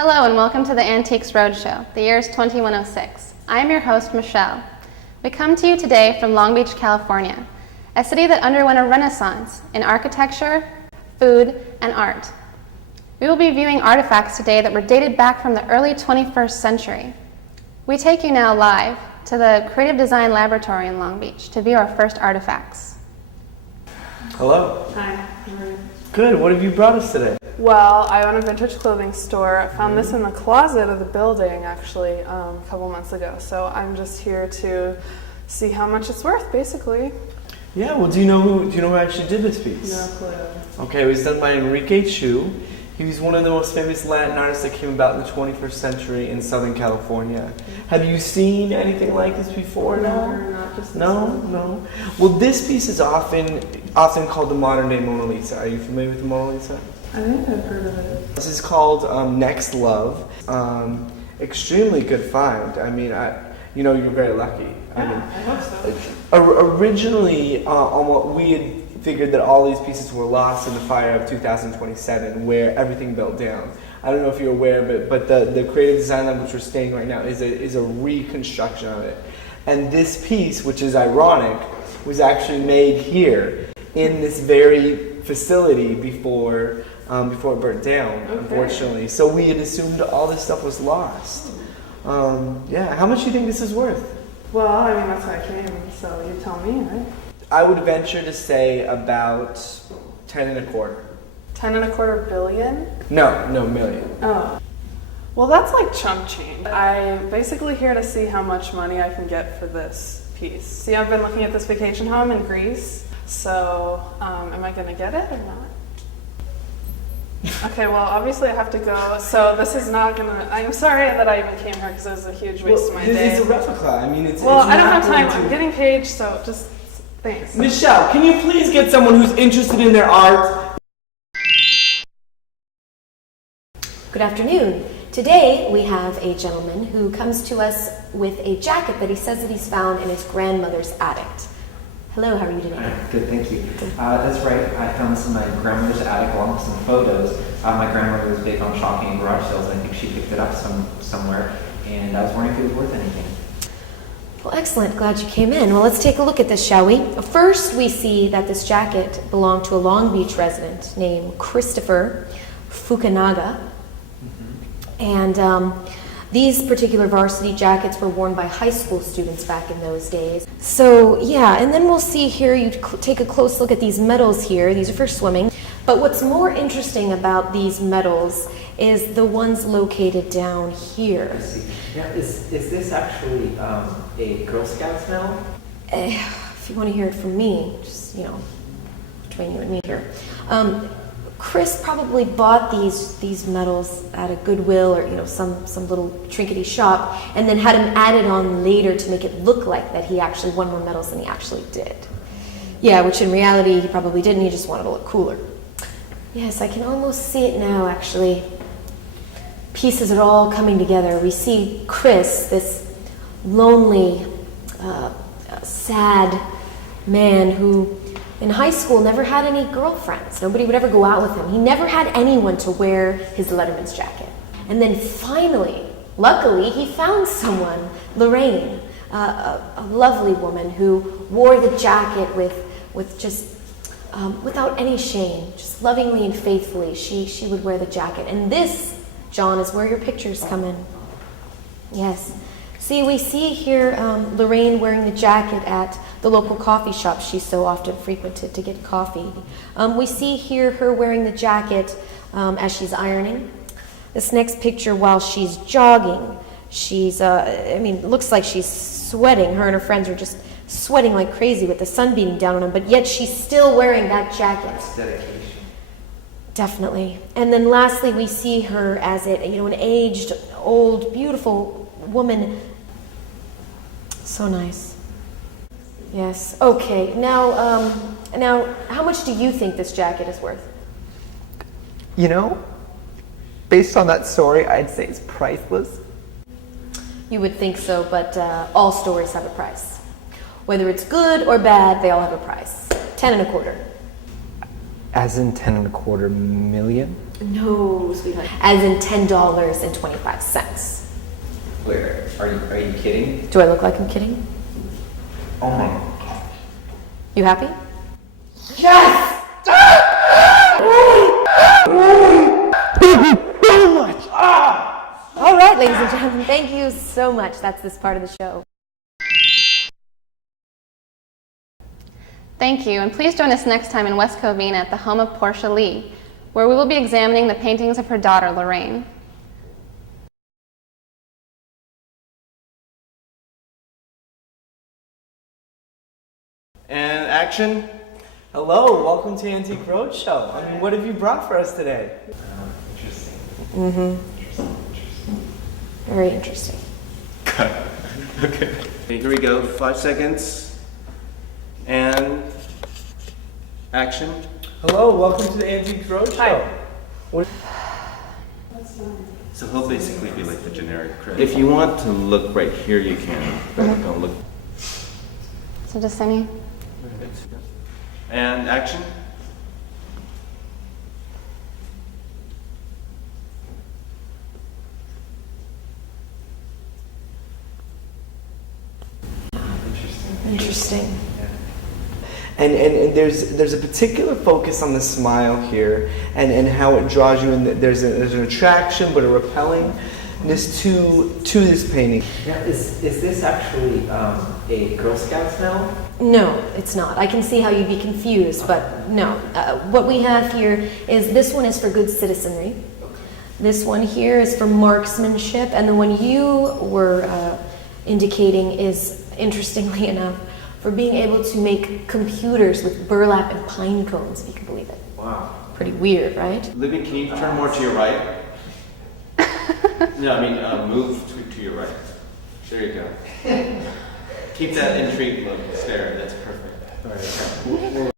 Hello and welcome to the Antiques Roadshow. The year is 2106. I am your host, Michelle. We come to you today from Long Beach, California, a city that underwent a renaissance in architecture, food, and art. We will be viewing artifacts today that were dated back from the early 21st century. We take you now live to the Creative Design Laboratory in Long Beach to view our first artifacts. Hello. Hi, how are you? Good. What have you brought us today? Well, I own a vintage clothing store. I found this in the closet of the building actually a couple months ago. So I'm just here to see how much it's worth, basically. Yeah. Well, do you know who actually did this piece? No clue. Okay, it was done by Enrique Chu. He was one of the most famous Latin artists that came about in the 21st century in Southern California. Have you seen anything like this before? No, not just this No, one. no. Well, this piece is often called the modern day Mona Lisa. Are you familiar with the Mona Lisa? I think I've heard of it. This is called Next Love. Extremely good find. I mean, you're very lucky. I hope so. Originally, we had figured that all these pieces were lost in the fire of 2027, where everything built down. I don't know if you're aware, but the creative design lab which we're staying right now is a reconstruction of it. And this piece, which is ironic, was actually made here in this very facility before it burnt down, unfortunately. So we had assumed all this stuff was lost. How much do you think this is worth? Well, I mean, that's why I came, so you tell me, right? I would venture to say about 10 and a quarter. 10.25 billion? No, million. Oh. Well, that's like chump change. I'm basically here to see how much money I can get for this piece. See, I've been looking at this vacation home in Greece, so am I gonna get it or not? Okay, well, obviously I have to go, so this is not gonna, I'm sorry that I even came here because it was a huge waste of my day. This is a replica. I mean, it's Well, it's I don't not have time. going to- I'm getting paid, so just thanks. Michelle, can you please get someone who's interested in their art? Good afternoon. Today we have a gentleman who comes to us with a jacket that he says that he's found in his grandmother's attic. Hello, how are you today? Good, thank you. That's right. I found this in my grandmother's attic along with some photos. My grandmother was big on shopping and garage sales, and I think she picked it up somewhere. And I was wondering if it was worth anything. Well, excellent. Glad you came in. Well, let's take a look at this, shall we? First, we see that this jacket belonged to a Long Beach resident named Christopher Fukunaga. And these particular varsity jackets were worn by high school students back in those days. So yeah, and then we'll see here, you take a close look at these medals here. These are for swimming. But what's more interesting about these medals is the ones located down here. I see. Now, is this actually a Girl Scouts medal? If you want to hear it from me, just, between you and me here. Chris probably bought these medals at a Goodwill or some little trinkety shop, and then had them added on later to make it look like that he actually won more medals than he actually did. Yeah, which in reality he probably didn't. He just wanted to look cooler. Yes, I can almost see it now. Actually, pieces are all coming together. We see Chris, this lonely, sad man who, in high school, never had any girlfriends. Nobody would ever go out with him. He never had anyone to wear his Letterman's jacket. And then finally, luckily, he found someone, Lorraine, a lovely woman who wore the jacket with just, without any shame, just lovingly and faithfully. She would wear the jacket. And this, John, is where your pictures come in. Yes. See, we see here Lorraine wearing the jacket at the local coffee shop she so often frequented to get coffee. We see here her wearing the jacket as she's ironing. This next picture while she's jogging. She's, looks like she's sweating. Her and her friends are just sweating like crazy with the sun beating down on them, but yet she's still wearing that jacket. That's dedication. Definitely. And then lastly, we see her as an aged, old, beautiful woman. So nice. Yes. Okay. Now, how much do you think this jacket is worth? Based on that story, I'd say it's priceless. You would think so, but all stories have a price. Whether it's good or bad, they all have a price. 10.25. As in 10.25 million? No, sweetheart. As in $10.25. Where? Are you kidding? Do I look like I'm kidding? Oh my. You happy? Yes! So much! All right, ladies and gentlemen, thank you so much. That's this part of the show. Thank you, and please join us next time in West Covina at the home of Portia Lee, where we will be examining the paintings of her daughter, Lorraine. And action. Hello, welcome to Antique Roadshow. I mean, what have you brought for us today? Interesting. Mm-hmm. Very interesting. Okay, here we go. 5 seconds. And action. Hello, welcome to the Antique Roadshow. So he'll basically be like the generic critic. If you want to look right here, you can. But don't look. So just any. And action. Interesting. And there's a particular focus on the smile here, and how it draws you in. There's an attraction, but a repellingness to this painting. Yeah, is this actually a Girl Scouts medal? No, it's not. I can see how you'd be confused, but no. What we have here is this one is for good citizenry. This one here is for marksmanship, and the one you were indicating is, interestingly enough, for being able to make computers with burlap and pine cones, if you can believe it. Wow. Pretty weird, right? Libby, can you turn more to your right? No, I mean move to your right. There you go. Keep that intrigued look. Stare. That's perfect. All right.